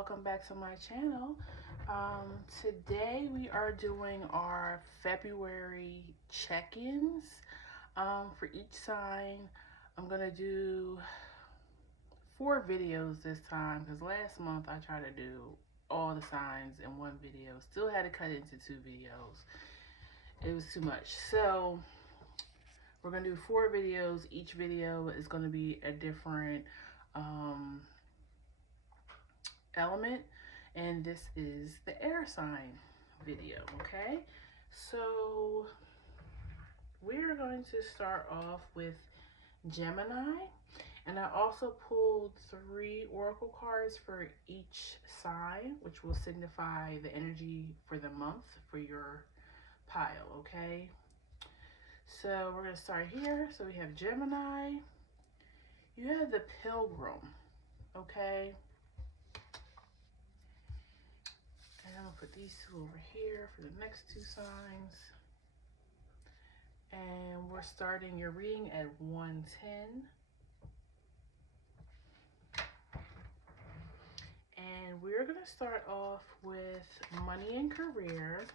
welcome back to my channel. Today we are doing our February check-ins for each sign. I'm gonna do 4 videos this time because last month I tried to do all the signs in one video. Still had to cut it into 2 videos. It was too much. So we're gonna do 4 videos. Each video is gonna be a different element, and this is the air sign video. Okay, so we're going to start off with Gemini, and I also pulled 3 oracle cards for each sign, which will signify the energy for the month for your pile. Okay, so we're going to start here. So we have Gemini, you have the Pilgrim. Okay, and I'm gonna put these 2 over here for the next 2 signs. And we're starting your reading at 110. And we're gonna start off with money and career,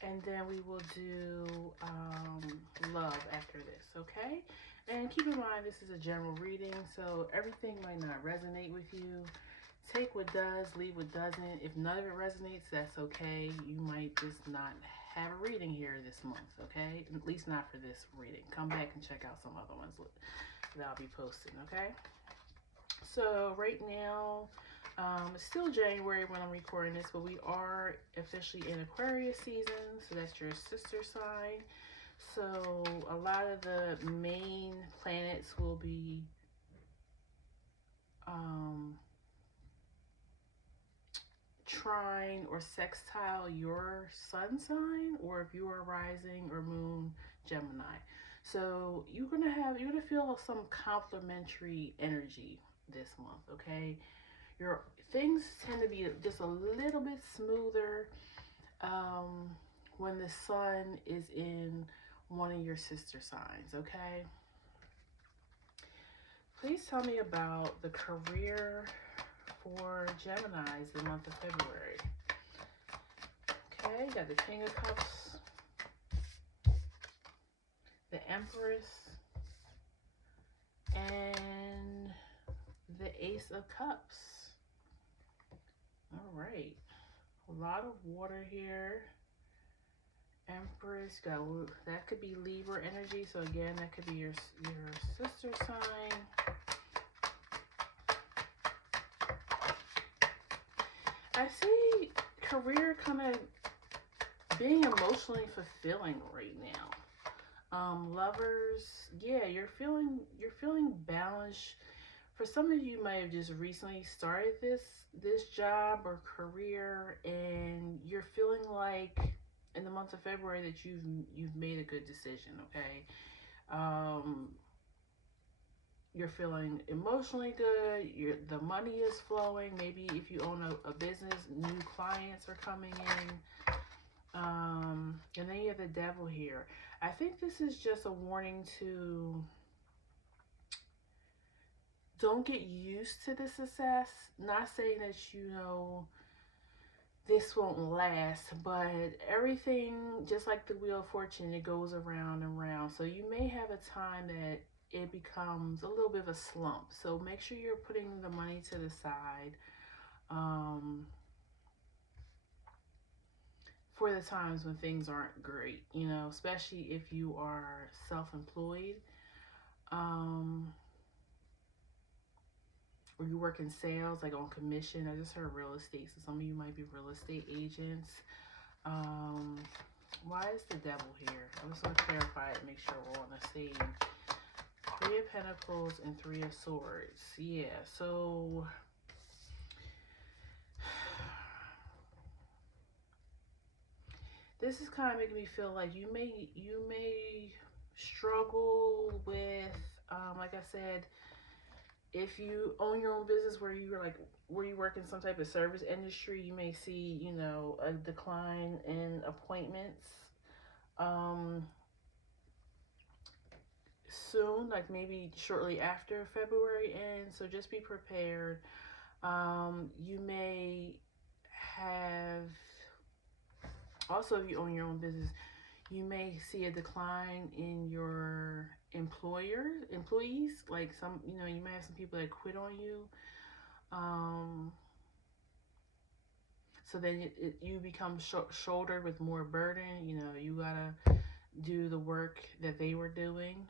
and then we will do love after this, okay? And keep in mind, this is a general reading, so everything might not resonate with you. Take what does, leave what doesn't. If none of it resonates, that's okay. You might just not have a reading here this month, okay? At least not for this reading. Come back and check out some other ones that I'll be posting, okay? So right now, it's still January when I'm recording this, but we are officially in Aquarius season, so that's your sister sign. So a lot of the main planets will be trine or sextile your sun sign, or if you are rising or moon Gemini. So you're gonna feel some complementary energy this month, okay? Your things tend to be just a little bit smoother when the sun is in one of your sister signs, okay? Please tell me about the career for Geminis the month of February. Okay, you got the King of Cups, the Empress, and the Ace of Cups. All right, a lot of water here. Empress, that could be Libra energy. So again, that could be your sister sign. I see career kind of being emotionally fulfilling right now. Lovers, yeah, you're feeling balanced. For some of you, might have just recently started this job or career, and you're feeling like in the month of February that you've made a good decision. Okay, you're feeling emotionally good. The money is flowing. Maybe if you own a business, new clients are coming in. And then you have the Devil here. I think this is just a warning to don't get used to the success. Not saying that this won't last, but everything, just like the Wheel of Fortune, it goes around and around. So you may have a time that it becomes a little bit of a slump. So make sure you're putting the money to the side for the times when things aren't great, especially if you are self-employed, or you work in sales, like on commission. I just heard real estate, so some of you might be real estate agents. Why is the Devil here? I just want to clarify it, make sure we're on the same. 3 of Pentacles and 3 of Swords. Yeah, so this is kind of making me feel like you may struggle with, like I said, if you own your own business where you work in some type of service industry, you may see, a decline in appointments soon, like maybe shortly after February ends. So just be prepared You may have, also if you own your own business, you may see a decline in your employees. Like some, you may have some people that quit on you. Um, so then you become shouldered with more burden. You gotta do the work that they were doing.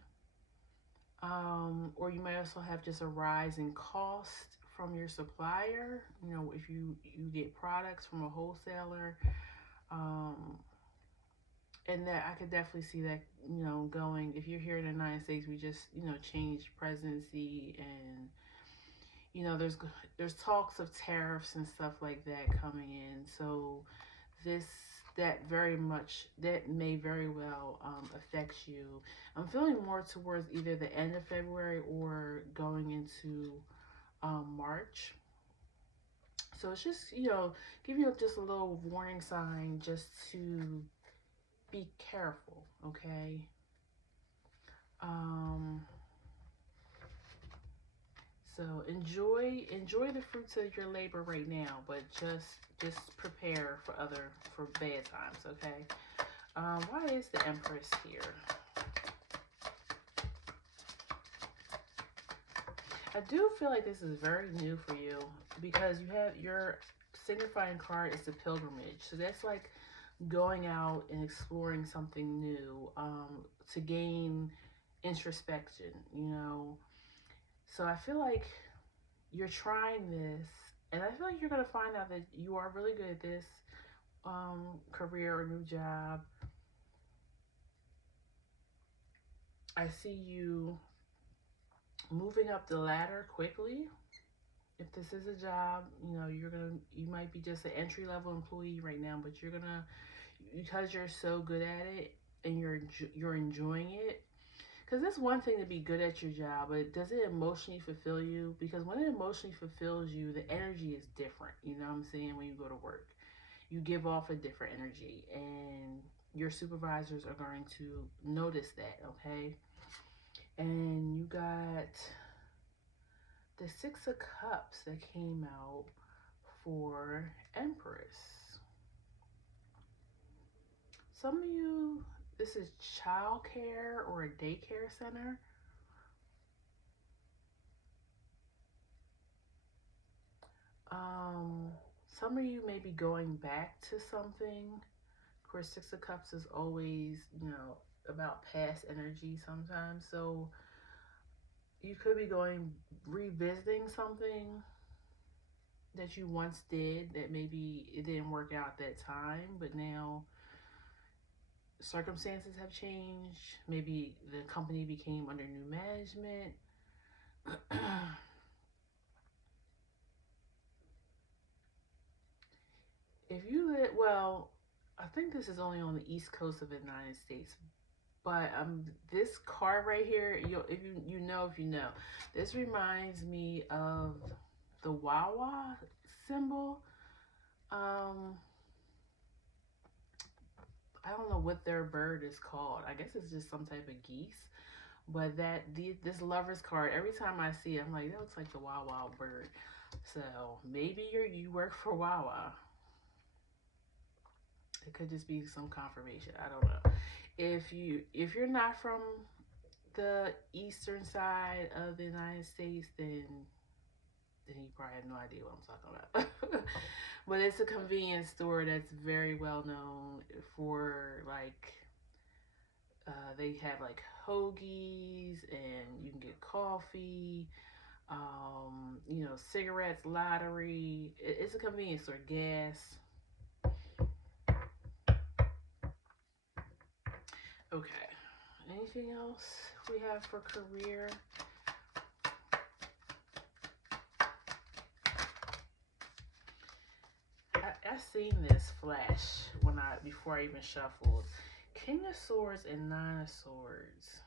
Or you may also have just a rise in cost from your supplier. If you get products from a wholesaler, um, and that I could definitely see that going. If you're here in the United States, we just changed presidency, and there's talks of tariffs and stuff like that coming in. So this that may very well affect you. I'm feeling more towards either the end of February or going into March. So it's just give you just a little warning sign, just to be careful, okay? Um, so enjoy the fruits of your labor right now, but just prepare for bad times, okay? Why is the Empress here? I do feel like this is very new for you because you have your signifying card is the pilgrimage. So that's like going out and exploring something new, to gain introspection. So I feel like you're trying this, and I feel like you're going to find out that you are really good at this career or new job. I see you moving up the ladder quickly. If this is a job, you might be just an entry level employee right now, but you're gonna, because you're so good at it and you're enjoying it. Because it's one thing to be good at your job, but does it emotionally fulfill you? Because when it emotionally fulfills you, the energy is different. You know what I'm saying? When you go to work, you give off a different energy, and your supervisors are going to notice that. Okay, and you got the Six of Cups that came out for Empress. Some of you, this is childcare or a daycare center. Um, some of you may be going back to something. Of course, Six of Cups is always, about past energy sometimes. So you could be revisiting something that you once did that maybe it didn't work out at that time, but now circumstances have changed. Maybe the company became under new management. If you live, well, I think this is only on the East Coast of the United States, but this card right here, if you know, this reminds me of the Wawa symbol. Um, I don't know what their bird is called. I guess it's just some type of geese. But this lover's card, every time I see it, I'm like, that looks like the Wawa bird. So maybe you work for Wawa. It could just be some confirmation. I don't know. If you're not from the eastern side of the United States, then you probably have no idea what I'm talking about. But it's a convenience store that's very well known for they have like hoagies, and you can get coffee, cigarettes, lottery. It's a convenience store, gas. Okay. Anything else we have for career? I seen this flash before I even shuffled. King of Swords and Nine of Swords.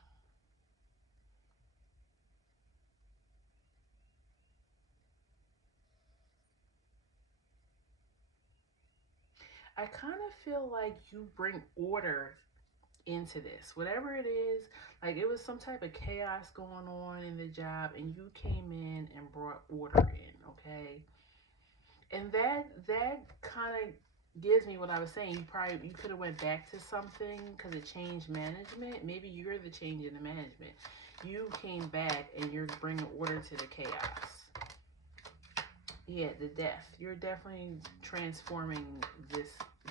I kind of feel like you bring order into this. Whatever it is, like it was some type of chaos going on in the job, and you came in and brought order in, okay? And that kind of gives me what I was saying. You could have went back to something because it changed management. Maybe you're the change in the management. You came back and you're bringing order to the chaos. Yeah, the death. You're definitely transforming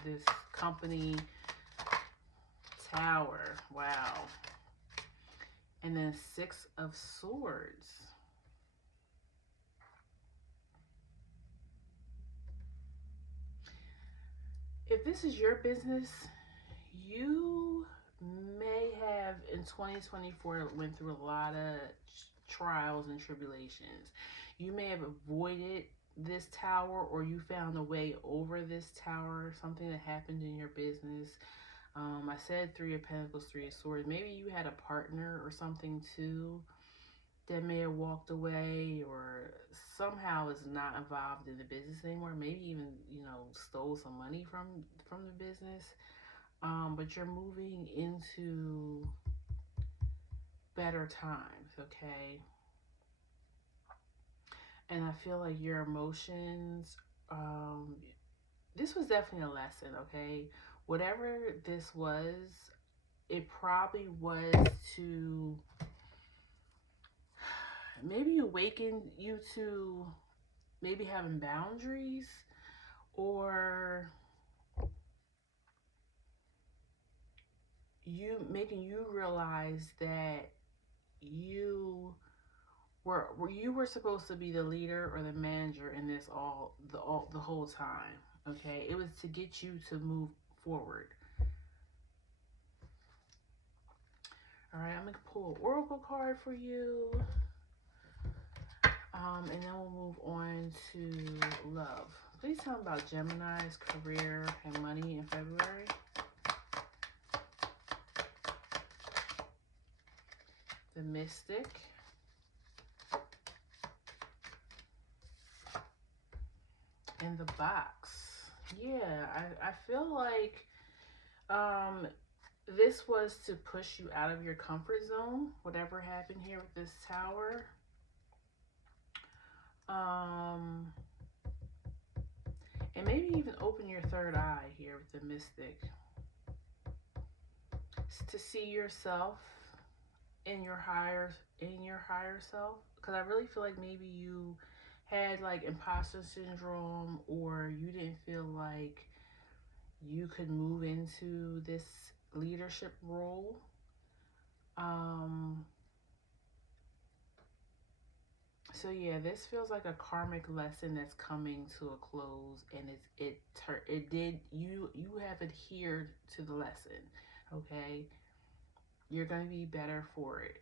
this company. Tower. Wow. And then 6 of Swords. If this is your business, you may have in 2024 went through a lot of trials and tribulations. You may have avoided this tower, or you found a way over this tower, something that happened in your business. I said 3 of Pentacles, 3 of Swords. Maybe you had a partner or something too that may have walked away or somehow is not involved in the business anymore. Maybe even, stole some money from the business. But you're moving into better times, okay? And I feel like your emotions, this was definitely a lesson, okay? Whatever this was, it probably was to maybe awaken you to maybe having boundaries, or making you realize that you were supposed to be the leader or the manager in this the whole time. Okay, it was to get you to move forward. All right, I'm gonna pull an oracle card for you, and then we'll move on to love. Please tell me about Gemini's career and money in February. The Mystic. And the box. Yeah, I feel like this was to push you out of your comfort zone, whatever happened here with this tower. And maybe even open your third eye here with the Mystic. To see yourself in your higher self. Because I really feel like maybe you had like imposter syndrome, or you didn't feel like you could move into this leadership role. So yeah, this feels like a karmic lesson that's coming to a close, and you have adhered to the lesson. Okay, you're gonna be better for it.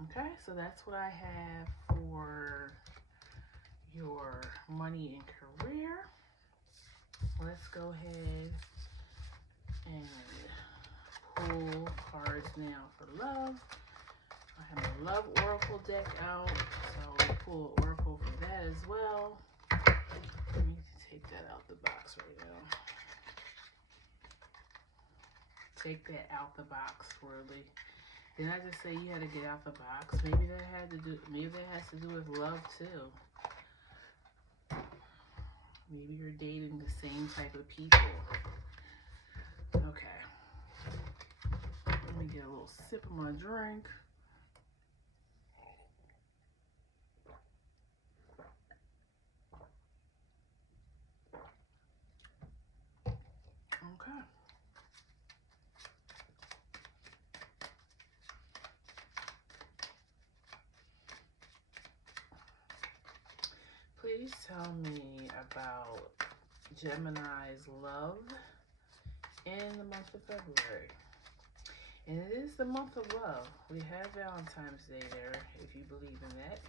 Okay, so that's what I have for your money and career. Let's go ahead and pull cards now for love. I have my love oracle deck out, so we'll pull an oracle for that as well. Let me take that out the box right now. Take that out the box, Worley. Didn't I just say you had to get out the box? Maybe that has to do with love too. Maybe you're dating the same type of people. Okay. Let me get a little sip of my drink. Okay. Please tell me about Gemini's love in the month of February. And it is the month of love. We have Valentine's Day there, if you believe in that.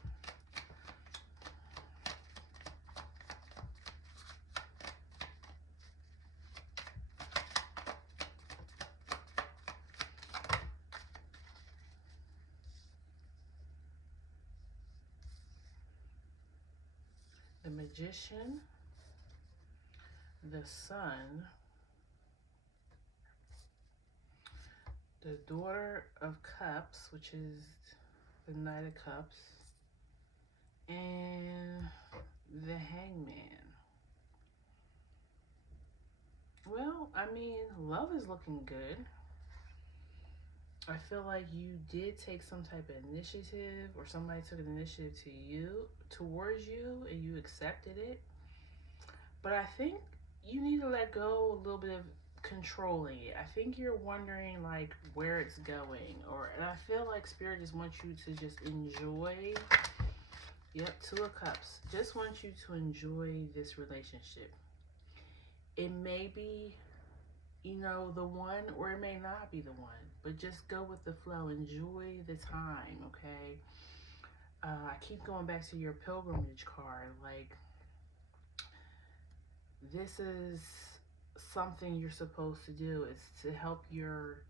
The Magician, the Sun, the Daughter of Cups, which is the Knight of Cups, and mean, love is looking good. I feel like you did take some type of initiative, or somebody took an initiative towards you, and you accepted it. But I think you need to let go a little bit of controlling it. I think you're wondering like where it's going, and I feel like Spirit just wants you to just enjoy. Yep, Two of Cups. Just wants you to enjoy this relationship. It may be, you know, the one, or it may not be the one, but just go with the flow. Enjoy the time, okay? I keep going back to your pilgrimage card. Like, this is something you're supposed to do. It's to help your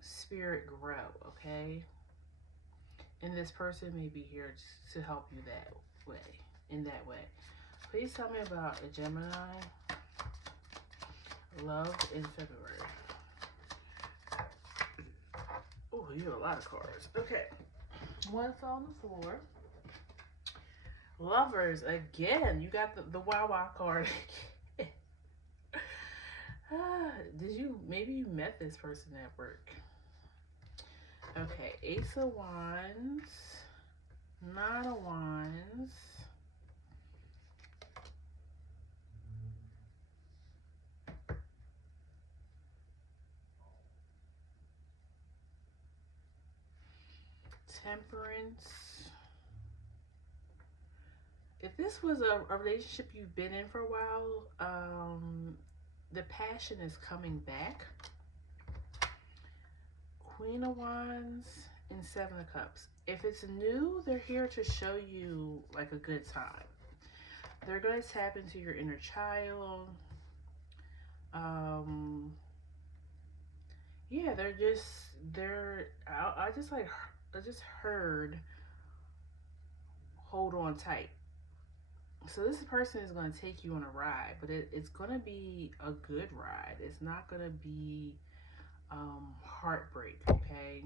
spirit grow, okay? And this person may be here to help you that way, in that way. Please tell me about a Gemini. Love in February. Oh, you have a lot of cards. Okay. One fell on the floor. Lovers, again. You got the Wawa card. Maybe you met this person at work. Okay, Ace of Wands, Nine of Wands, Temperance. If this was a relationship you've been in for a while, the passion is coming back. Queen of Wands and Seven of Cups. If it's new, they're here to show you like a good time. They're going to tap into your inner child. Yeah, I just heard hold on tight. So this person is going to take you on a ride, but it's going to be a good ride. It's not going to be heartbreak, okay?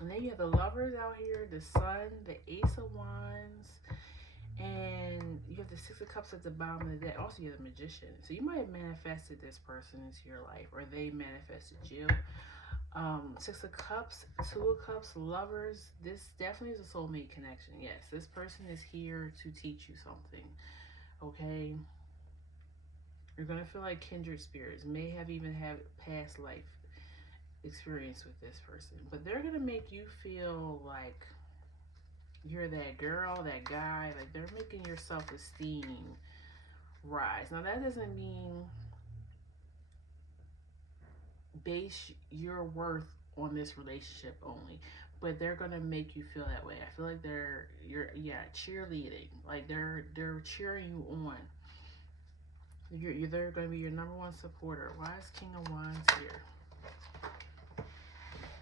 And then you have the Lovers out here, the Sun, the Ace of Wands, and you have the Six of Cups at the bottom of the deck. Also, you have the Magician. So you might have manifested this person into your life, or they manifested you. Six of Cups, Two of Cups, Lovers. This definitely is a soulmate connection. Yes, this person is here to teach you something, okay? You're going to feel like kindred spirits. May have even had past life experience with this person. But they're going to make you feel like you're that girl, that guy. Like, they're making your self-esteem rise. Now, that doesn't mean base your worth on this relationship only, but they're gonna make you feel that way. I feel like you're cheerleading. Like they're cheering you on. They're gonna be your number one supporter. Why is King of Wands here?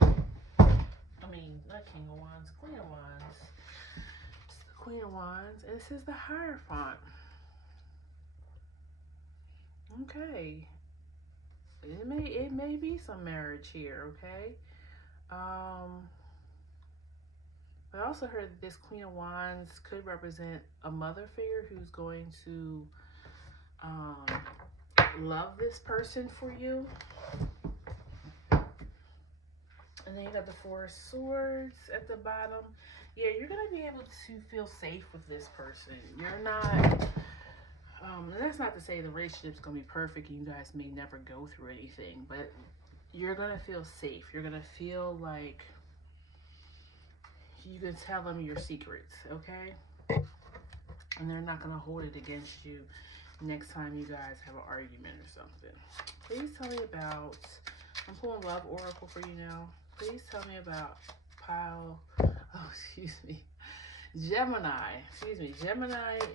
I mean, not King of Wands, Queen of Wands. It's the Queen of Wands, and it says the Hierophant. Okay. It may be some marriage here, okay? But I also heard that this Queen of Wands could represent a mother figure who's going to love this person for you. And then you got the Four of Swords at the bottom. Yeah, you're going to be able to feel safe with this person. You're not... that's not to say the relationship's going to be perfect and you guys may never go through anything, but you're going to feel safe. You're going to feel like you can tell them your secrets, okay? And they're not going to hold it against you next time you guys have an argument or something. Please tell me about, I'm pulling Love Oracle for you now. Please tell me about Gemini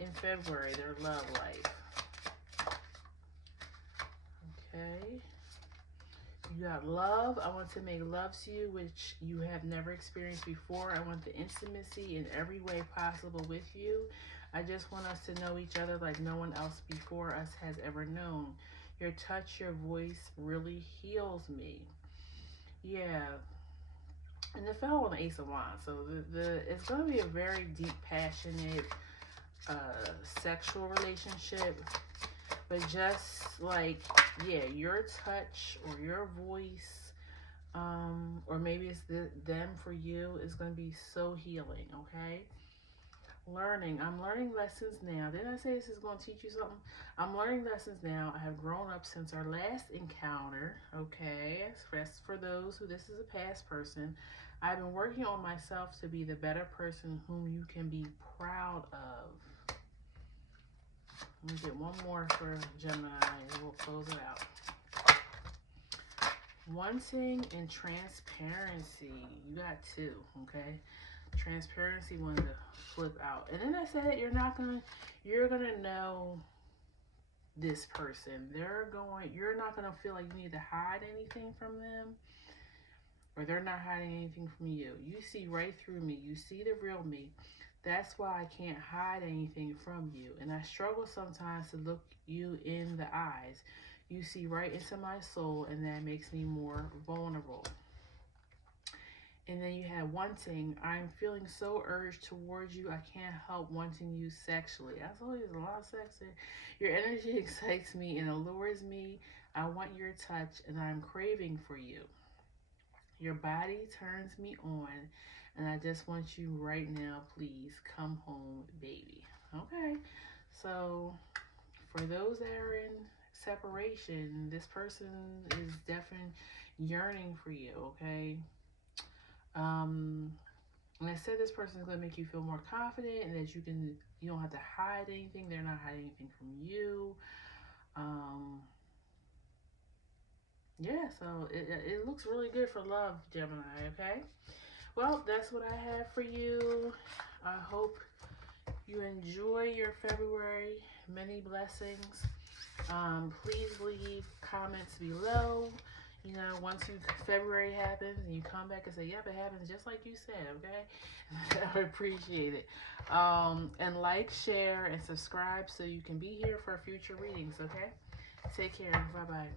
in February, their love life. Okay. You got love. I want to make love to you, which you have never experienced before. I want the intimacy in every way possible with you. I just want us to know each other like no one else before us has ever known. Your touch, your voice really heals me. Yeah. And it fell on the Ace of Wands. So it's going to be a very deep, passionate, sexual relationship. But just like, yeah, your touch or your voice, or maybe it's them for you, is going to be so healing, okay? I'm learning lessons now. Didn't I say this is going to teach you something? I'm learning lessons now. I have grown up since our last encounter, okay? As for those who this is a past person, I've been working on myself to be the better person whom you can be proud of. Let me get one more for Gemini and we'll close it out. Wanting and transparency. You got two, okay? Transparency wanted to flip out. And then I said that you're gonna know this person. You're not gonna feel like you need to hide anything from them, or they're not hiding anything from you. You see right through me. You see the real me. That's why I can't hide anything from you. And I struggle sometimes to look you in the eyes. You see right into my soul, and that makes me more vulnerable. And then you have wanting. I'm feeling so urged towards you. I can't help wanting you sexually. That's always a lot of sex there. Your energy excites me and allures me. I want your touch, and I'm craving for you. Your body turns me on, and I just want you right now. Please come home, baby. Okay. So for those that are in separation, this person is definitely yearning for you, okay? And I said this person is going to make you feel more confident, and that you don't have to hide anything. They're not hiding anything from you. Yeah, so it looks really good for love, Gemini, okay? Well, that's what I have for you. I hope you enjoy your February. Many blessings. Please leave comments below. You know, once February happens and you come back and say, yep, it happens just like you said, okay? I appreciate it. And like, share, and subscribe so you can be here for future readings, okay? Take care. Bye-bye.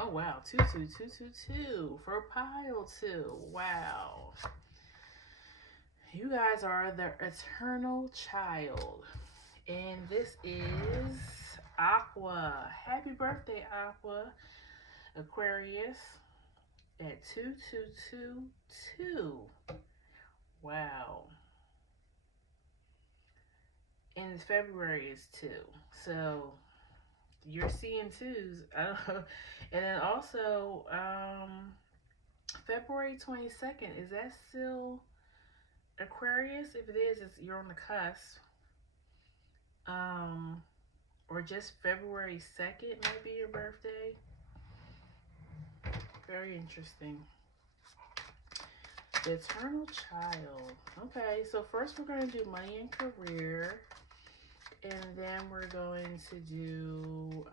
Oh, wow. 22222 for pile 2. Wow. You guys are the eternal child. And this is Aqua. Happy birthday, Aqua. Aquarius at 2222. Wow. And February is 2. So you're seeing twos. And then also, February 22nd, is that still Aquarius? If it is, you're on the cusp. Or just February 2nd might be your birthday. Very interesting. The eternal child. Okay, so first we're going to do money and career. And then we're going to do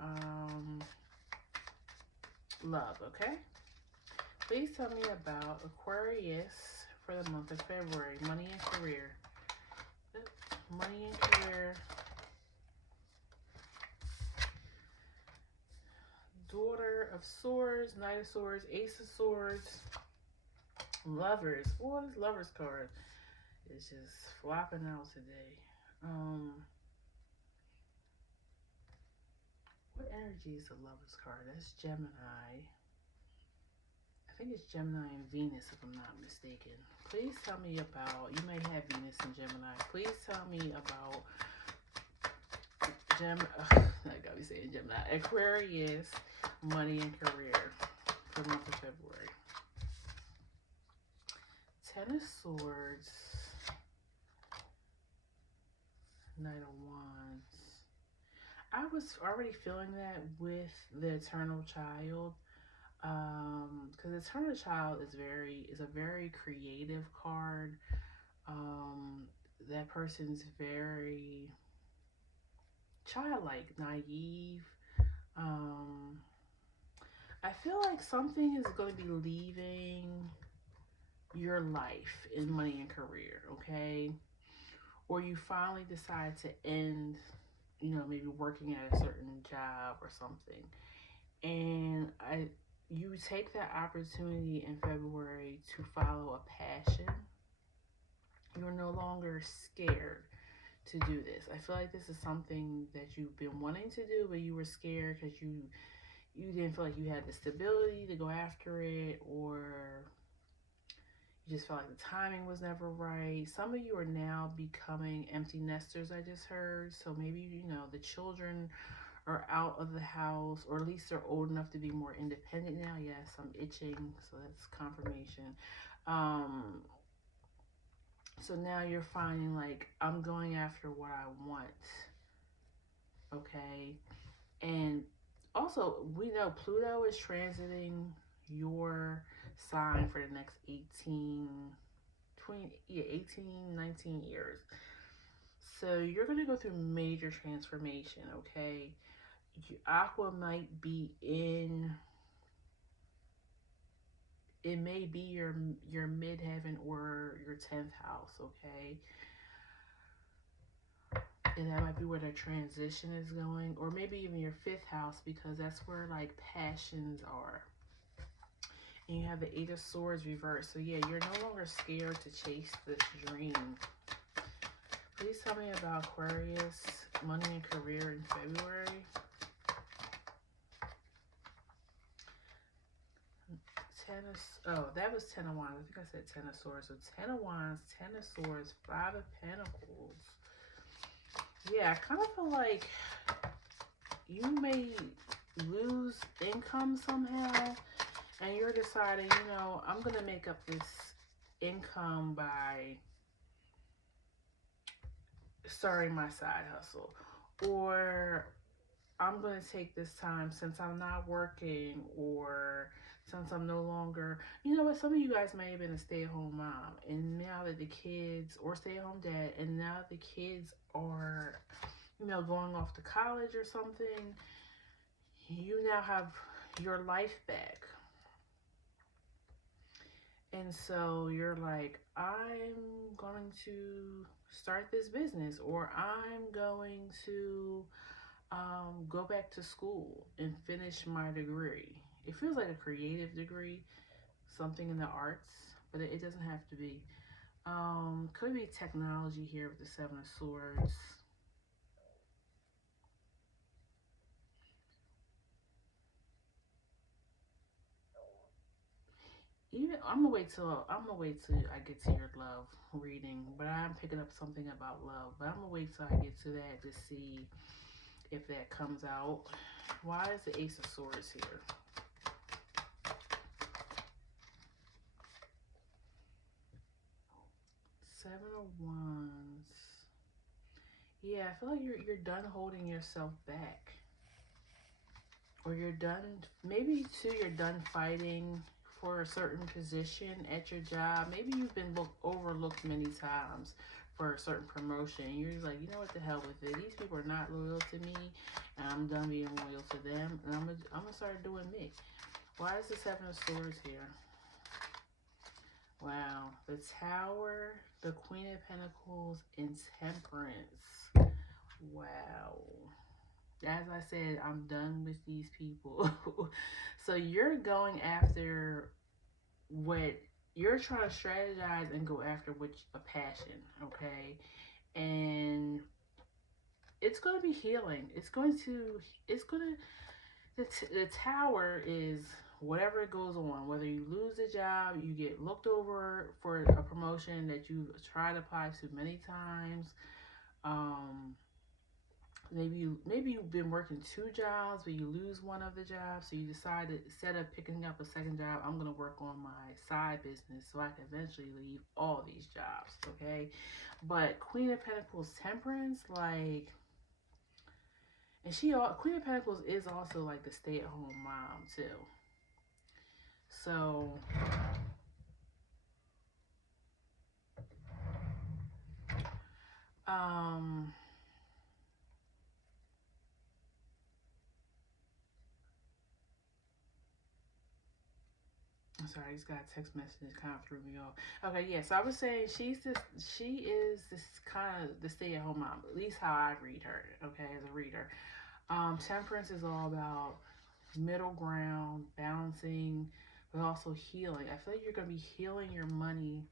love, okay? Please tell me about Aquarius for the month of February. Money and career. Money and career. Daughter of Swords, Knight of Swords, Ace of Swords, Lovers. Boy, this Lovers card is just flopping out today. What energy is the Lovers card? That's Gemini. I think it's Gemini and Venus, if I'm not mistaken. Please tell me about, you may have Venus and Gemini. Please tell me about I gotta be saying Gemini. Aquarius, money and career for the month of February. 10 of Swords, Knight of Wands. I was already feeling that with the Eternal Child, because Eternal Child is a very creative card. That person's very childlike, naive. I feel like something is going to be leaving your life in money and career, okay? Or you finally decide to end, maybe working at a certain job or something. And you take that opportunity in February to follow a passion. You're no longer scared. to do this. I feel like this is something that you've been wanting to do, but you were scared because you didn't feel like you had the stability to go after it, or you just felt like the timing was never right. Some of you are now becoming empty nesters, I just heard. So maybe, the children are out of the house, or at least they're old enough to be more independent now. Yes, I'm itching, so that's confirmation. So now you're finding like, I'm going after what I want, okay? And also, we know Pluto is transiting your sign for the next 18, 20, yeah, 18, 19 years. So you're going to go through major transformation, okay? Aqua might be in, it may be your midheaven or your 10th house, okay? And that might be where the transition is going, or maybe even your 5th house, because that's where like passions are. And you have the 8 of Swords reversed. So yeah, you're no longer scared to chase this dream. Please tell me about Aquarius, money and career in February. That was 10 of Wands. I think I said 10 of Swords. So 10 of Wands, 10 of Swords, 5 of Pentacles. Yeah, I kind of feel like you may lose income somehow. And you're deciding, I'm going to make up this income by starting my side hustle. Or I'm going to take this time, since I'm not working, or since I'm no longer, some of you guys may have been a stay-at-home mom, and now that the kids, or stay-at-home dad, and now the kids are, going off to college or something, you now have your life back. And so you're like, I'm going to start this business, or I'm going to go back to school and finish my degree. It feels like a creative degree, something in the arts, but it doesn't have to be. Could be technology here with the 7 of Swords. Even I'm gonna wait till I get to your love reading, but I'm picking up something about love. But I'm gonna wait till I get to that to see if that comes out. Why is the Ace of Swords here? Seven of Wands. Yeah, I feel like you're done holding yourself back. Or you're done, maybe too, you're done fighting for a certain position at your job. Maybe you've been overlooked many times for a certain promotion. You're like, you know what, the hell with it. These people are not loyal to me, and I'm done being loyal to them, and I'm gonna start doing me. Why is the 7 of Swords here? Wow, the Tower, the Queen of Pentacles, and Temperance. Wow. As I said, I'm done with these people. So you're going after what you're trying to strategize and go after, which a passion, okay? And it's going to be healing. The Tower is whatever goes on, whether you lose the job, you get looked over for a promotion that you've tried to apply to many times. Maybe you've been working 2 jobs, but you lose one of the jobs, so you decided, instead of picking up a second job, I'm going to work on my side business so I can eventually leave all these jobs, okay? But Queen of Pentacles, Temperance, like, and Queen of Pentacles is also like the stay-at-home mom too. So I'm sorry, I just got a text message that kind of threw me off. Okay, yeah, so I was saying she is this kind of the stay-at-home mom, at least how I read her, okay, as a reader. Temperance is all about middle ground, balancing, but also healing. I feel like you're going to be healing your money.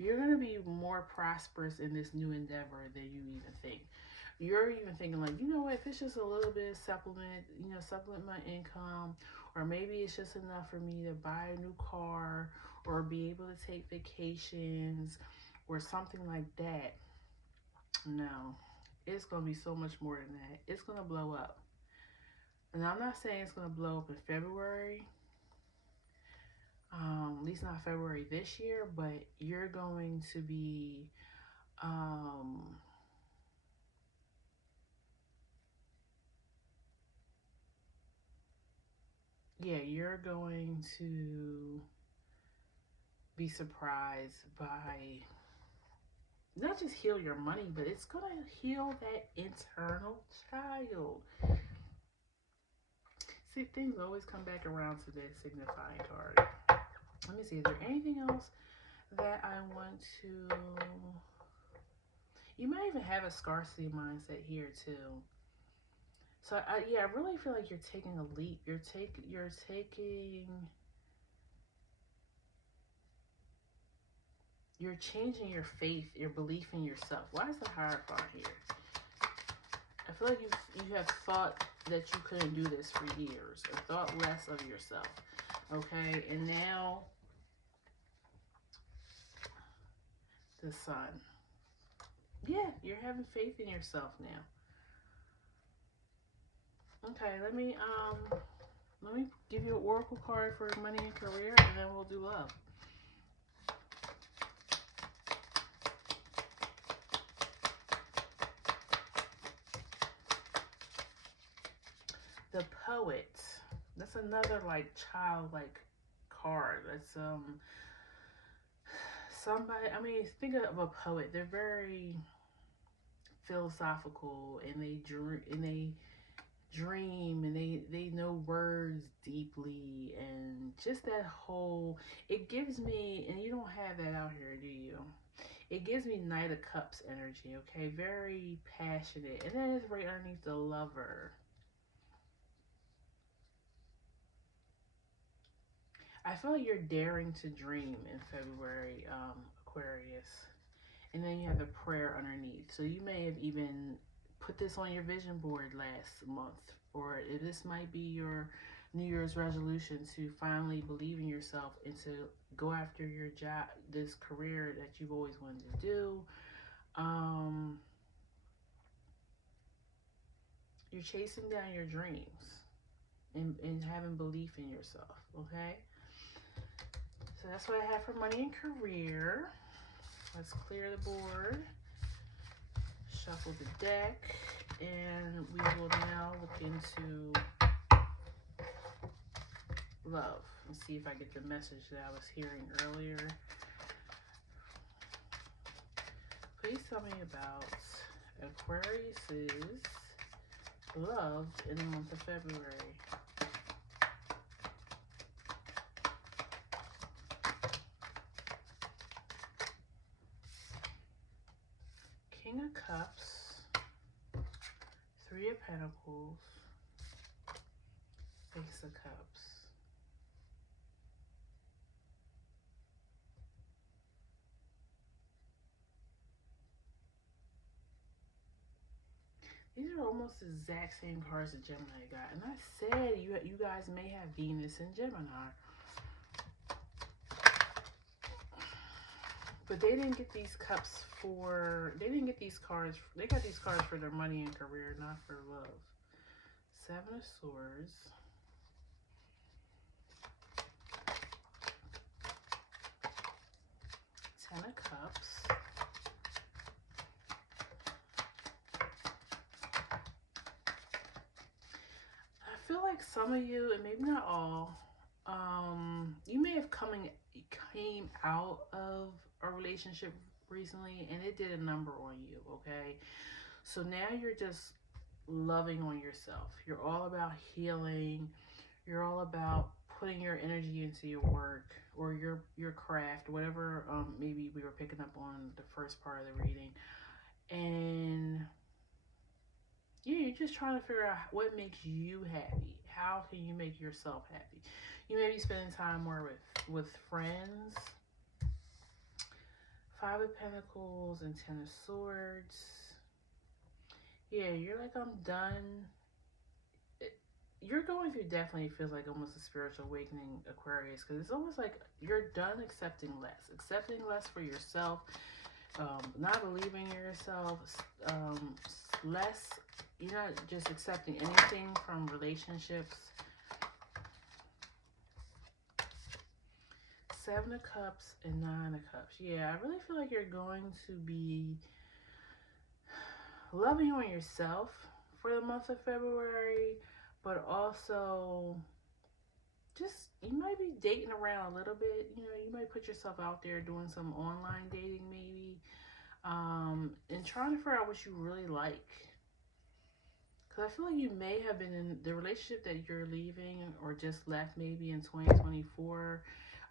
You're going to be more prosperous in this new endeavor than you even think. You're even thinking like, you know what, if it's just a little bit of supplement my income, or maybe it's just enough for me to buy a new car or be able to take vacations or something like that. No, it's going to be so much more than that. It's going to blow up. And I'm not saying it's going to blow up in February, at least not February this year, but you're going to be, yeah, you're going to be surprised by not just heal your money, but it's going to heal that internal child. See, things always come back around to this signifying card. Let me see, is there anything else that I want to... You might even have a scarcity mindset here too. So I really feel like you're taking a leap. You're changing your faith, your belief in yourself. Why is the Hierophant here? I feel like you have thought that you couldn't do this for years, or thought less of yourself. Okay, and now the Sun. Yeah, you're having faith in yourself now. Okay, let me give you an oracle card for money and career, and then we'll do love. The Poet. That's another like childlike card. That's somebody. I mean, think of a poet. They're very philosophical, and they dream, and they know words deeply, and just that whole, it gives me, and you don't have that out here, do you? It gives me Knight of Cups energy. Okay, very passionate, and then it's right underneath the Lover. I feel like you're daring to dream in February, Aquarius. And then you have the prayer underneath. So you may have even put this on your vision board last month. Or this might be your New Year's resolution to finally believe in yourself and to go after your job, this career that you've always wanted to do. You're chasing down your dreams and having belief in yourself, okay? So that's what I have for money and career. Let's clear the board, shuffle the deck, and we will now look into love and see if I get the message that I was hearing earlier. Please tell me about Aquarius's love in the month of February. King of Cups, Three of Pentacles, Ace of Cups. These are almost the exact same cards that Gemini got. And I said you guys may have Venus in Gemini. But they didn't get these cups for, they didn't get these cards, they got these cards for their money and career, not for love. Seven of Swords. Ten of Cups. I feel like some of you, and maybe not all, you may have came out of a relationship recently and it did a number on you, okay? So now you're just loving on yourself. You're all about healing. You're all about putting your energy into your work or your craft, whatever maybe we were picking up on the first part of the reading. And yeah, you're just trying to figure out what makes you happy. How can you make yourself happy? You may be spending time more with friends, Five of Pentacles and Ten of Swords. Yeah, you're like, I'm done. You're going through, definitely feels like almost a spiritual awakening, Aquarius, because it's almost like you're done accepting less for yourself, not believing in yourself, less. You're not just accepting anything from relationships. Seven of Cups and Nine of Cups. Yeah, I really feel like you're going to be loving on yourself for the month of February, but also just, you might be dating around a little bit. You know, you might put yourself out there doing some online dating maybe, and trying to figure out what you really like. Because I feel like you may have been in the relationship that you're leaving or just left maybe in 2024.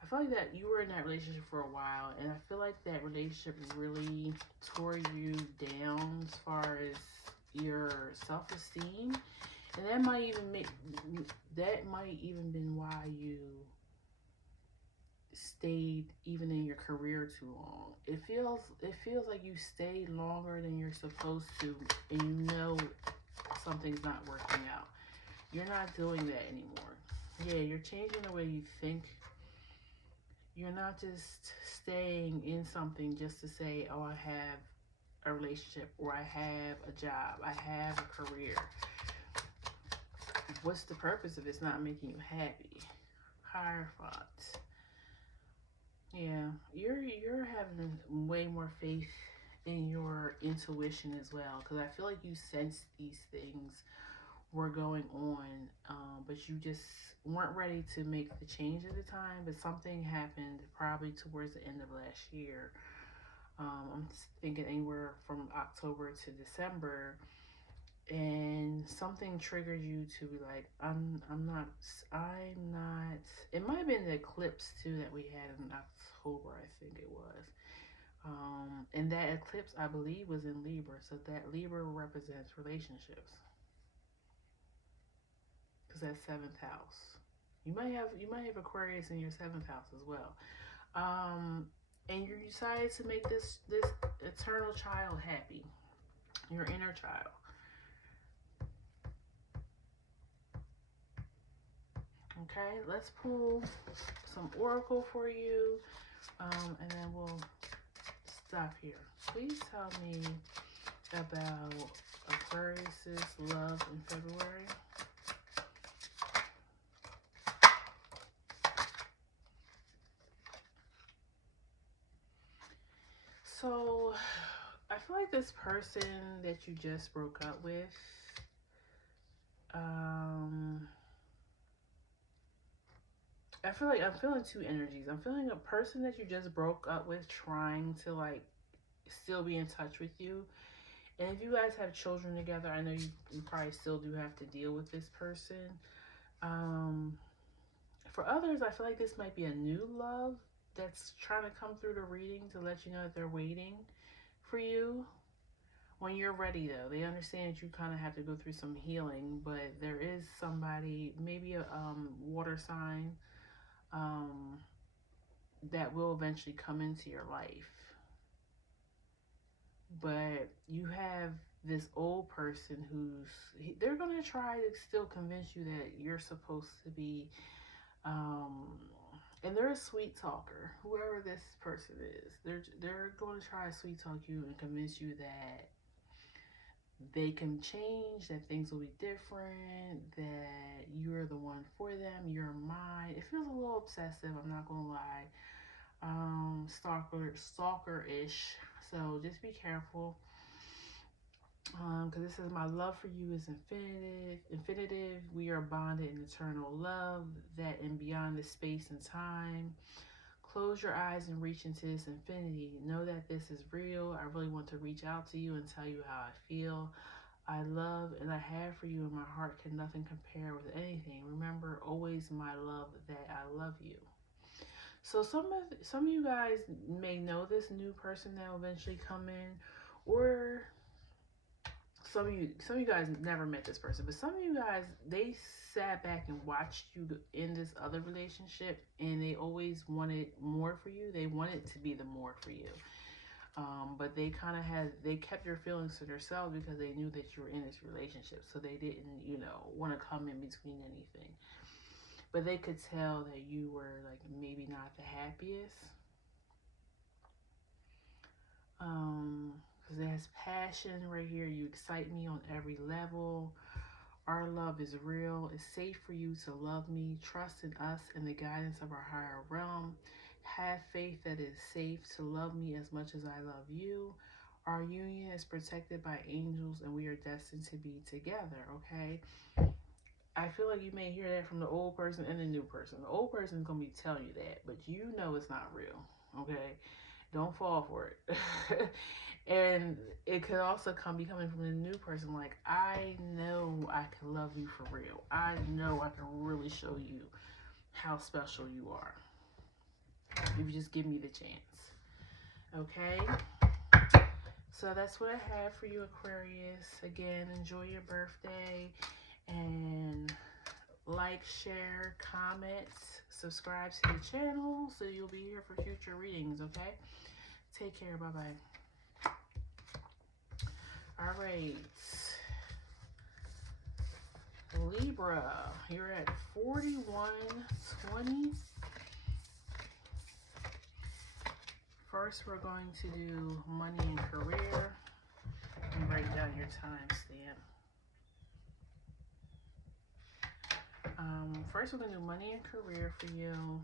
I feel like that you were in that relationship for a while, and I feel like that relationship really tore you down as far as your self-esteem, and that might even been why you stayed even in your career too long. It feels like you stayed longer than you're supposed to, and you know something's not working out. You're not doing that anymore. Yeah, you're changing the way you think. You're not just staying in something just to say, oh, I have a relationship, or I have a job, I have a career. What's the purpose if it's not making you happy? Hierophant. Yeah, you're having way more faith in your intuition as well, because I feel like you sensed these things were going on, but you just weren't ready to make the change at the time. But something happened probably towards the end of last year. I'm thinking anywhere from October to December, and something triggered you to be like, I'm not. It might have been the eclipse too that we had in October, I think it was. And that eclipse, I believe, was in Libra, so that Libra represents relationships, because that's seventh house. You might have Aquarius in your seventh house as well. And you decided to make this eternal child happy, your inner child. Okay, let's pull some oracle for you, and then we'll stop here. Please tell me about Aquarius's love in February. So, I feel like this person that you just broke up with, I feel like I'm feeling two energies. I'm feeling a person that you just broke up with trying to like still be in touch with you. And if you guys have children together, I know you probably still do have to deal with this person. For others, I feel like this might be a new love that's trying to come through the reading to let you know that they're waiting for you. When you're ready, though, they understand that you kind of have to go through some healing, but there is somebody, maybe a water sign, that will eventually come into your life. But you have this old person they're going to try to still convince you that you're supposed to be, and they're a sweet talker, whoever this person is. They're going to try to sweet talk you and convince you that they can change, that things will be different, that you're the one for them, you're mine. It feels a little obsessive, I'm not gonna lie. Stalker-ish. So just be careful. Because this is, my love for you is infinitive. We are bonded in eternal love, that and beyond the space and time. Close your eyes and reach into this infinity. Know that this is real. I really want to reach out to you and tell you how I feel. I love and I have for you in my heart can nothing compare with anything. Remember always, my love, that I love you. So some of you guys may know this new person that will eventually come in, or some of you guys never met this person, but some of you guys, they sat back and watched you in this other relationship, and they always wanted more for you. They wanted to be the more for you. But they kind of they kept their feelings to themselves because they knew that you were in this relationship. So they didn't, you know, want to come in between anything. But they could tell that you were like maybe not the happiest. Because there's passion right here. You excite me on every level. Our love is real. It's safe for you to love me. Trust in us and the guidance of our higher realm. Have faith that it's safe to love me as much as I love you. Our union is protected by angels and we are destined to be together, okay? I feel like you may hear that from the old person and the new person. The old person is going to be telling you that, but you know it's not real, okay? Don't fall for it. And it could also be coming from the new person, like, I know I can love you for real. I know I can really show you how special you are if you just give me the chance. Okay? So that's what I have for you, Aquarius. Again, enjoy your birthday and like, share, comment, subscribe to the channel so you'll be here for future readings, okay? Take care. Bye-bye. All right. Libra, you're at 4120. First, we're going to do money and career. And write down your timestamp. First, we're going to do money and career for you.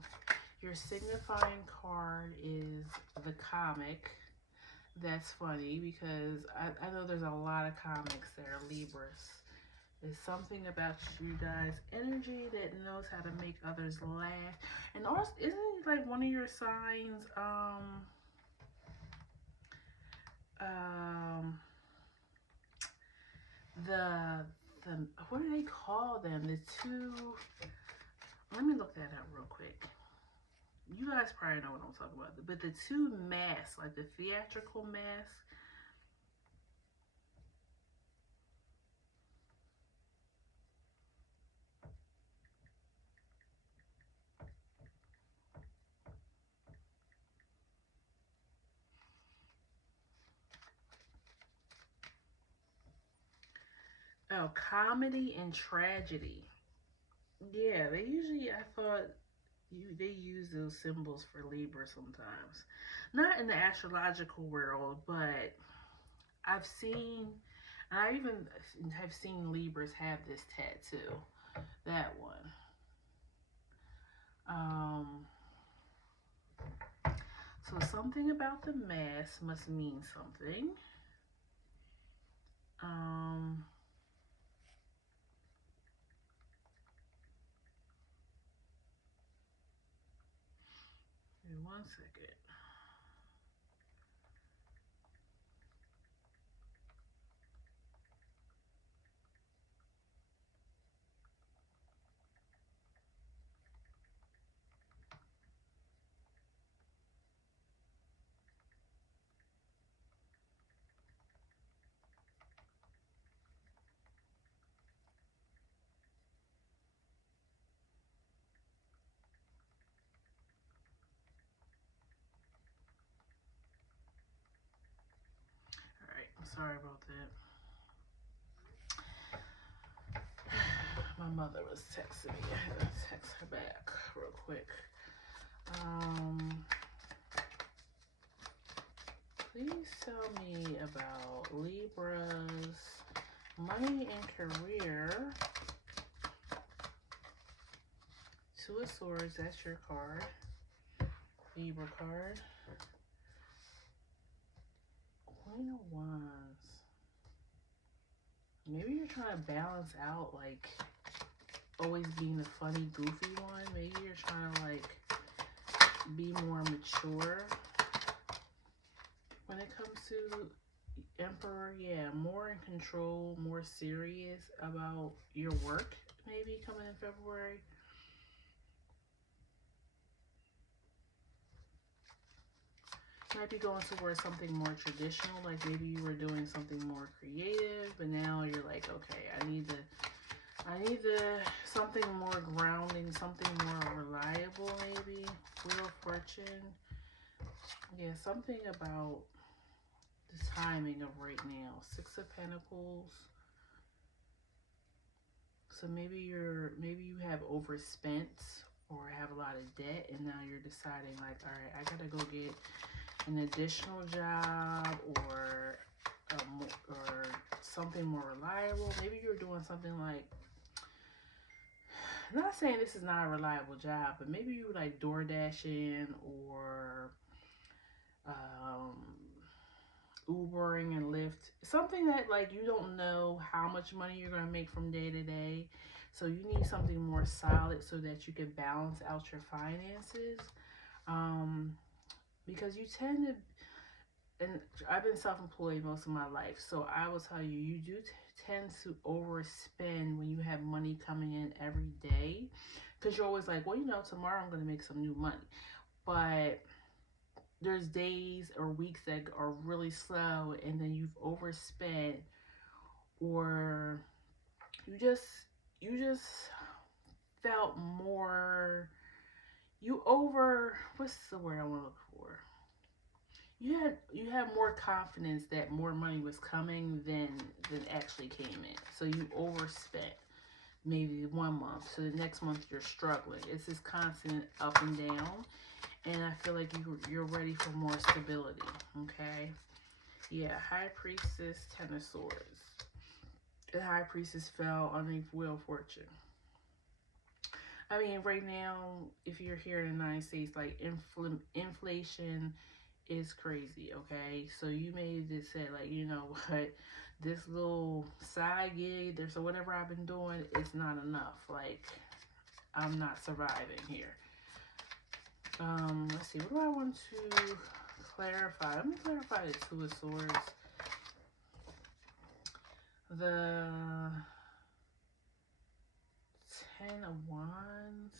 Your signifying card is the comic. That's funny because I know there's a lot of comics that are Libras. There's something about you guys' energy that knows how to make others laugh. And also, isn't it like one of your signs, the what do they call them? The two, let me look that up real quick. You guys probably know what I'm talking about. But the two masks, like the theatrical mask. Oh, comedy and tragedy. Yeah, they usually, I thought, they use those symbols for Libra sometimes. Not in the astrological world, but I've seen, I even have seen Libras have this tattoo. That one. So something about the mask must mean something. Give me 1 second. Alright, I'm sorry about that. My mother was texting me. I had to text her back real quick. Please tell me about Libra's money and career. Two of Swords, that's your card. Libra card. Queen of Wands. Maybe you're trying to balance out, like, always being the funny, goofy one. Maybe you're trying to, like, be more mature. When it comes to Emperor, yeah, more in control, more serious about your work, maybe coming in February. Might be going towards something more traditional, like maybe you were doing something more creative, but now you're like, okay, I need something more grounding, something more reliable, maybe. Wheel of Fortune. Yeah, something about the timing of right now. Six of Pentacles. So maybe you have overspent or have a lot of debt, and now you're deciding like, all right, I gotta go get an additional job or something more reliable. Maybe you're doing something like, I'm not saying this is not a reliable job, but maybe you like door dashing or Ubering and Lyft, something that like you don't know how much money you're going to make from day to day. So you need something more solid so that you can balance out your finances. Because you tend to, and I've been self-employed most of my life, so I will tell you, you do tend to overspend when you have money coming in every day, because you're always like, well, you know, tomorrow I'm going to make some new money. But there's days or weeks that are really slow, and then you've overspent, or you just felt more, what's the word I want to look for? You had more confidence that more money was coming than actually came in. So you overspent maybe 1 month. So the next month you're struggling. It's this constant up and down. And I feel like you're ready for more stability. Okay? Yeah, High Priestess, Ten of Swords. The High Priestess fell underneath Wheel of Fortune. I mean, right now, if you're here in the United States, like inflation is crazy, okay? So you may just say, like, you know what, this little side gig, or whatever I've been doing, it's not enough. Like, I'm not surviving here. Let's see, what do I want to clarify? Let me clarify the Two of Swords. The Ten of Wands.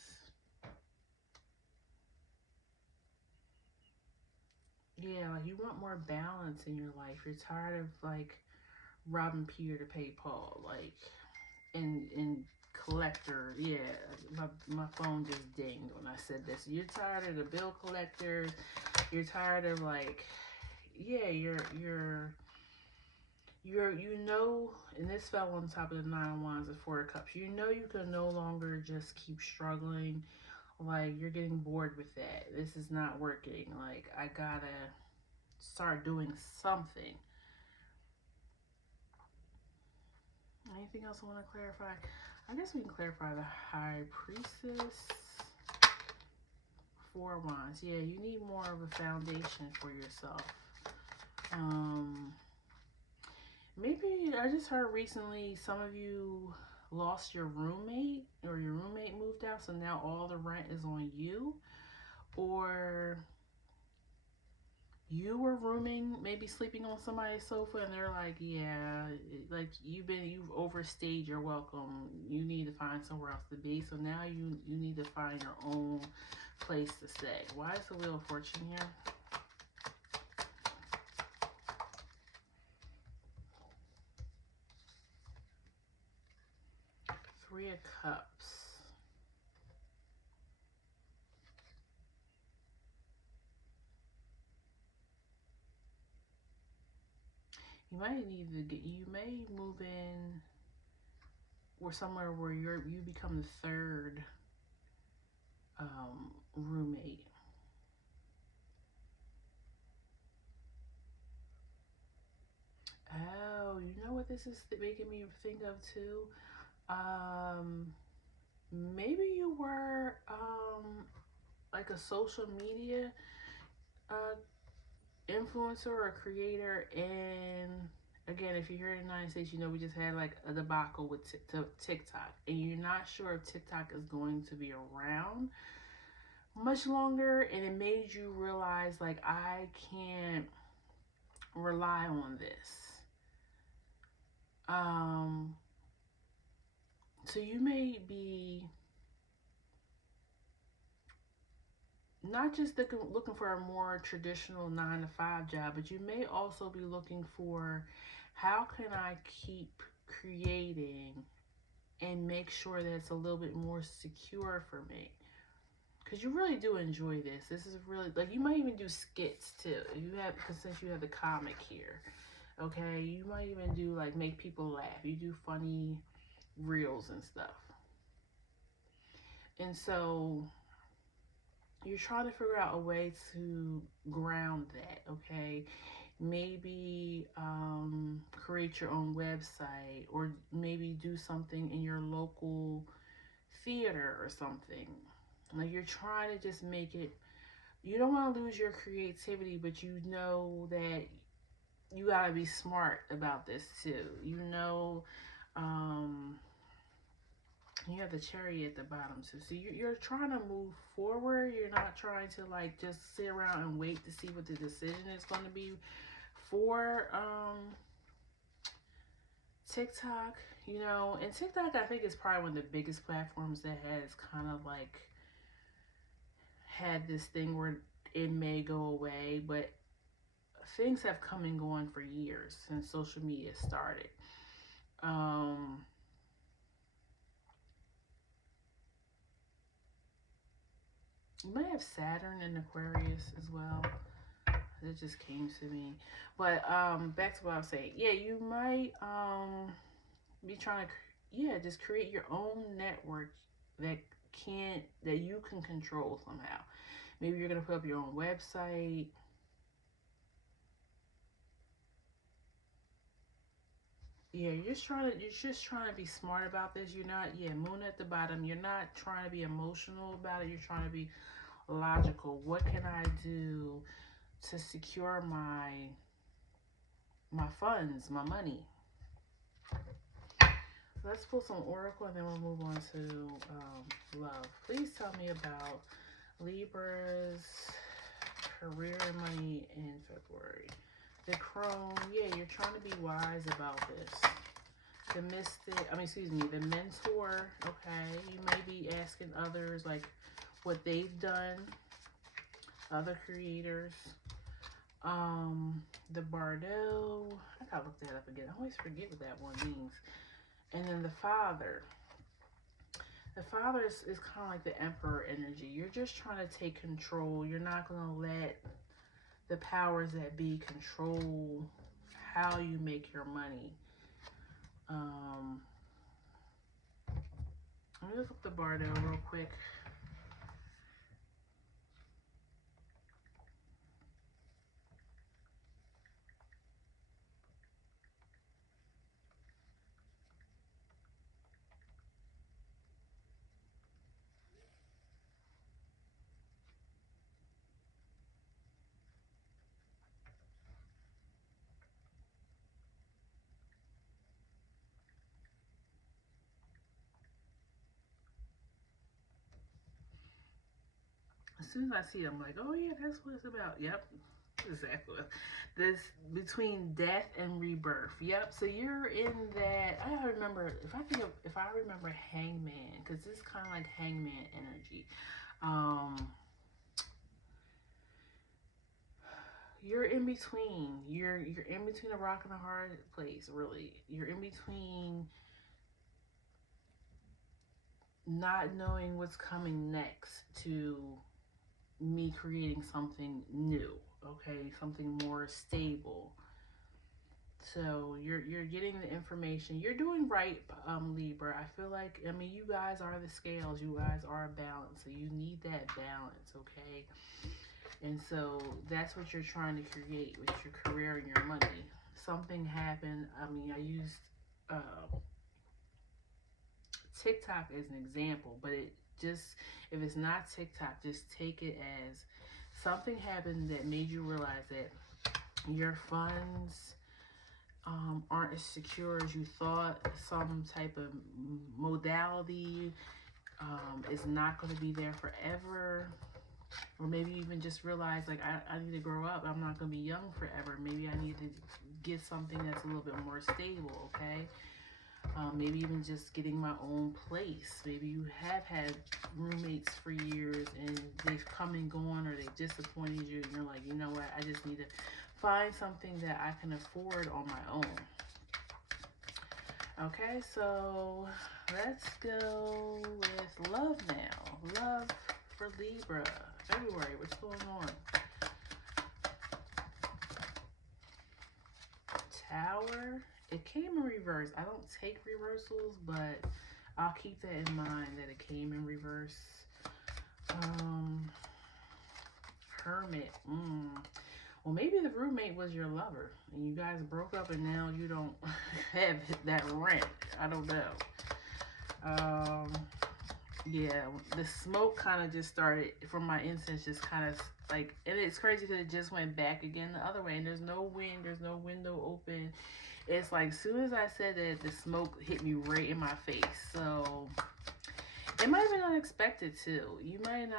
Yeah, like you want more balance in your life. You're tired of like robbing Peter to pay Paul, like, and collector. Yeah, my phone just dinged when I said this. You're tired of the bill collectors. You're tired of like, yeah, you know, and this fell on top of the Nine of Wands and Four of Cups. You know you can no longer just keep struggling. Like, you're getting bored with that. This is not working. Like, I gotta start doing something. Anything else I want to clarify? I guess we can clarify the High Priestess. Four of Wands. Yeah, you need more of a foundation for yourself. Maybe I just heard recently some of you lost your roommate, or your roommate moved out, so now all the rent is on you. Or you were rooming, maybe sleeping on somebody's sofa, and they're like, yeah, like you've overstayed your welcome. You need to find somewhere else to be. So now you need to find your own place to stay. Why is the Wheel of Fortune here? Three of Cups. You might need to you may move in or somewhere where you become the third roommate. Oh, you know what this is making me think of too? Maybe you were like a social media influencer or creator, and again, if you're here in the United States, you know we just had like a debacle with TikTok, and you're not sure if TikTok is going to be around much longer, and it made you realize, like, I can't rely on this. So you may be not just looking for a more traditional 9-to-5 job, but you may also be looking for, how can I keep creating and make sure that it's a little bit more secure for me? because you really do enjoy this. This is really, like, you might even do skits too. You have, because since you have the comic here, okay, you might even do, like, make people laugh. You do funny reels and stuff. And so you're trying to figure out a way to ground that, okay? Maybe create your own website, or maybe do something in your local theater or something. Like, you're trying to just make it, you don't want to lose your creativity, but you know that you got to be smart about this too. You know, you have the cherry at the bottom too. So you're trying to move forward. You're not trying to, like, just sit around and wait to see what the decision is going to be for TikTok. You know, and TikTok, I think, is probably one of the biggest platforms that has kind of, like, had this thing where it may go away, but things have come and gone for years since social media started. You might have Saturn and Aquarius as well. It just came to me. But back to what I was saying. Yeah, you might be trying to, yeah, just create your own network that you can control somehow. Maybe you're gonna put up your own website. Yeah, you're just trying to be smart about this. You're not, yeah, moon at the bottom. You're not trying to be emotional about it. You're trying to be logical. What can I do to secure my funds, my money? Let's pull some oracle, and then we'll move on to love. Please tell me about Libra's career and money in February. The crone, yeah, you're trying to be wise about this. The mystic, the mentor, okay? You may be asking others, like, what they've done, other creators. The Bardo, I gotta look that up again. I always forget what that one means. And then the Father. The Father is kind of like the Emperor energy. You're just trying to take control. You're not going to let the powers that be control how you make your money. Let me look up the Bardo real quick. As soon as I see it, I'm like, oh yeah, that's what it's about. Yep, exactly. This between death and rebirth. Yep. So you're in that. I remember, if I remember Hangman, because this is kind of like Hangman energy. You're in between. You're in between a rock and a hard place. Really, you're in between not knowing what's coming next to me creating something new, okay, something more stable. So you're getting the information. You're doing right, Libra. I feel like, you guys are the scales. You guys are a balance. So you need that balance, okay? And so that's what you're trying to create with your career and your money. Something happened. I used TikTok as an example, but if it's not TikTok, just take it as something happened that made you realize that your funds aren't as secure as you thought. Some type of modality is not going to be there forever. Or maybe even just realize, like, I need to grow up. I'm not going to be young forever. Maybe I need to get something that's a little bit more stable, okay? Maybe even just getting my own place. Maybe you have had roommates for years and they've come and gone, or they've disappointed you, and you're like, you know what, I just need to find something that I can afford on my own. Okay, so let's go with love now. Love for Libra. February, what's going on? Tower. It came in reverse. I don't take reversals, but I'll keep that in mind that it came in reverse. Hermit. Well, maybe the roommate was your lover and you guys broke up and now you don't have that rent. I don't know. Yeah, the smoke kind of just started from my incense, just kind of like, and it's crazy because it just went back again the other way, and there's no wind, there's no window open. It's like as soon as I said that, the smoke hit me right in my face. So it might have been unexpected too. You might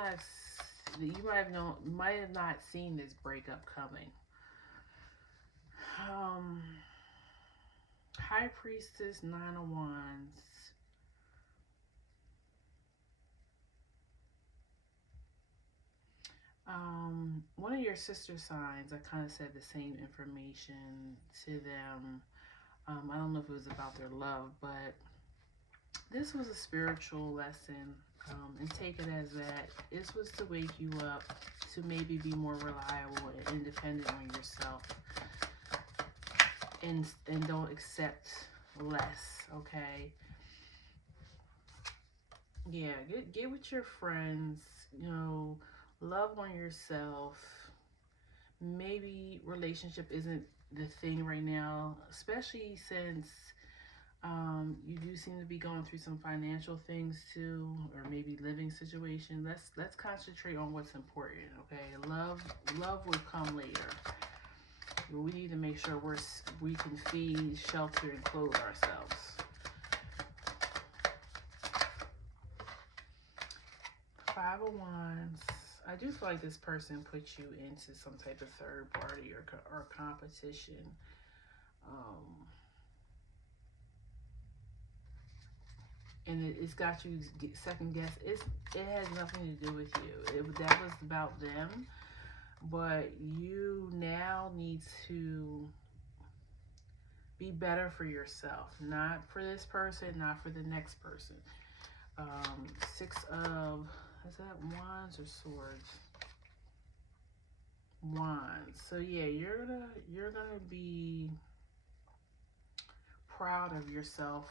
have not seen this breakup coming. High Priestess, Nine of Wands. One of your sister signs, I kind of said the same information to them. I don't know if it was about their love, but this was a spiritual lesson. And take it as that. This was to wake you up to maybe be more reliable and independent on yourself. And don't accept less, okay? Yeah, get with your friends, you know, love on yourself. Maybe relationship isn't the thing right now, especially since you do seem to be going through some financial things too, or maybe living situation. Let's concentrate on what's important, okay? Love will come later. But we need to make sure we can feed, shelter, and clothe ourselves. Five of Wands. I do feel like this person puts you into some type of third party or competition. And it's got you second guess. It has nothing to do with you. That was about them. But you now need to be better for yourself. Not for this person, not for the next person. Six of, is that Wands or Swords? Wands. So yeah, you're gonna be proud of yourself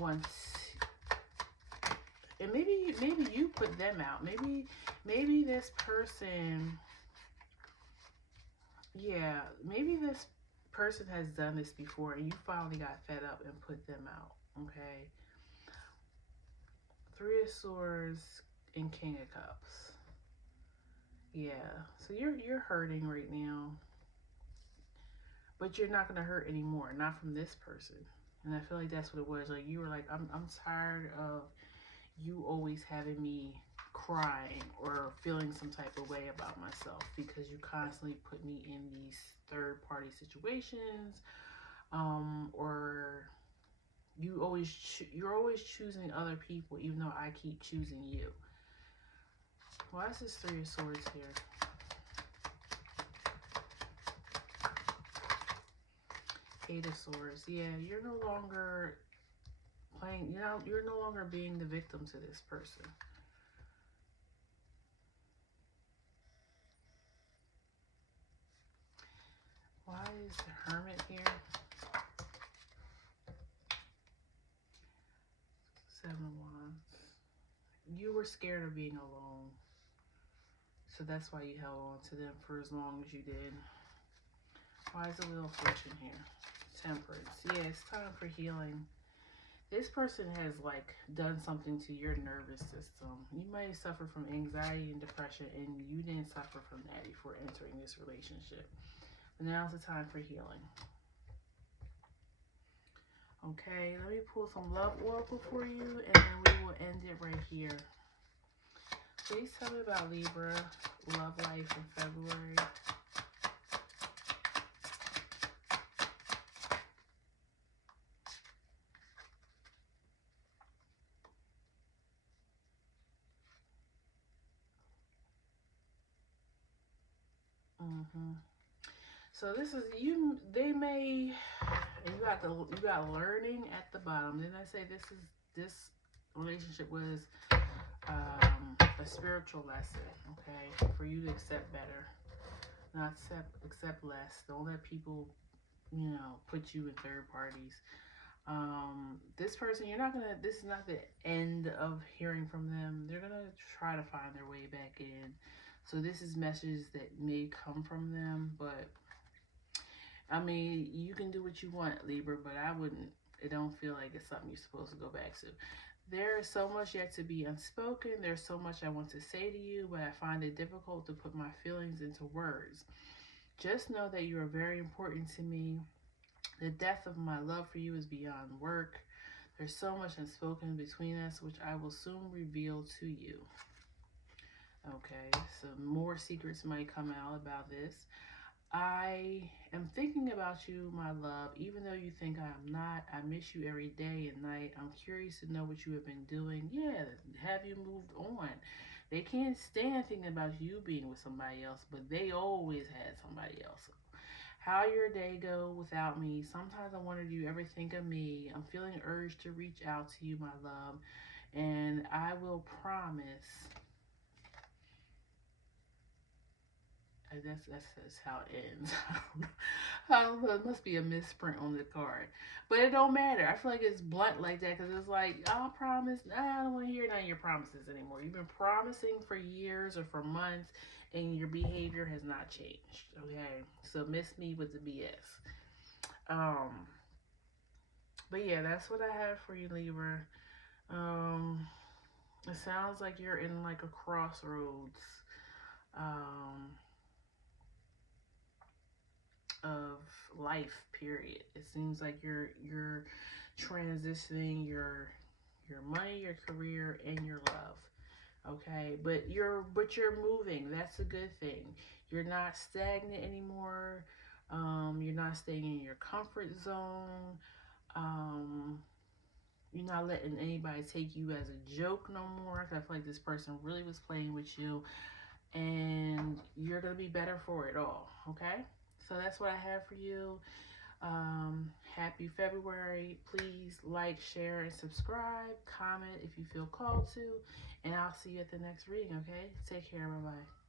once, and maybe you put them out. Maybe this person, yeah, maybe this person has done this before and you finally got fed up and put them out. Okay. Three of Swords and King of Cups. Yeah, so you're hurting right now, but you're not gonna hurt anymore. Not from this person. And I feel like that's what it was. Like you were like, I'm tired of you always having me crying or feeling some type of way about myself because you constantly put me in these third party situations, or you're always choosing other people even though I keep choosing you. Why is this Three of Swords here? Eight of Swords. Yeah, you're no longer playing, you're no longer being the victim to this person. Why is the Hermit here? Seven of Wands. You were scared of being alone. So that's why you held on to them for as long as you did. Why is the Wheel of Fortune here? Temperance. Yeah, it's time for healing. This person has like done something to your nervous system. You might suffer from anxiety and depression, and you didn't suffer from that before entering this relationship. But now's the time for healing. Okay, let me pull some love oracle for you, and then we will end it right here. Please tell me about Libra, love life in February. So this is you. They may, and you got learning at the bottom. Then I say this relationship was a spiritual lesson, okay? For you to accept better, not accept less. Don't let people, put you in third parties. This person, this is not the end of hearing from them. They're gonna try to find their way back in. So this is messages that may come from them, but I mean, you can do what you want, Libra, but I wouldn't. It don't feel like it's something you're supposed to go back to. There is so much yet to be unspoken. There's so much I want to say to you, but I find it difficult to put my feelings into words. Just know that you are very important to me. The depth of my love for you is beyond work. There's so much unspoken between us, which I will soon reveal to you. Okay, so more secrets might come out about this. I am thinking about you, my love, even though you think I am not. I miss you every day and night. I'm curious to know what you have been doing. Yeah, have you moved on? They can't stand thinking about you being with somebody else, but they always had somebody else. How your day go without me? Sometimes I wonder, do you ever think of me? I'm feeling urged to reach out to you, my love, and I will promise. That's how it ends. I don't know. It must be a misprint on the card, but it don't matter. I feel like it's blunt like that because it's like, I'll promise. I don't want to hear none of your promises anymore. You've been promising for years or for months, and your behavior has not changed. Okay, so miss me with the BS. But yeah, that's what I have for you, Libra. Um, it sounds like you're in like a crossroads. Um, of life, period. It seems like you're transitioning your money, your career, and your love. Okay, but you're moving. That's a good thing. You're not stagnant anymore. You're not staying in your comfort zone. um you're not letting anybody take you as a joke no more. I feel like this person really was playing with you, and you're gonna be better for it all. Okay, so that's what I have for you. Happy February. Please like, share, and subscribe. Comment if you feel called to, and I'll see you at the next reading. Okay, take care. Bye bye.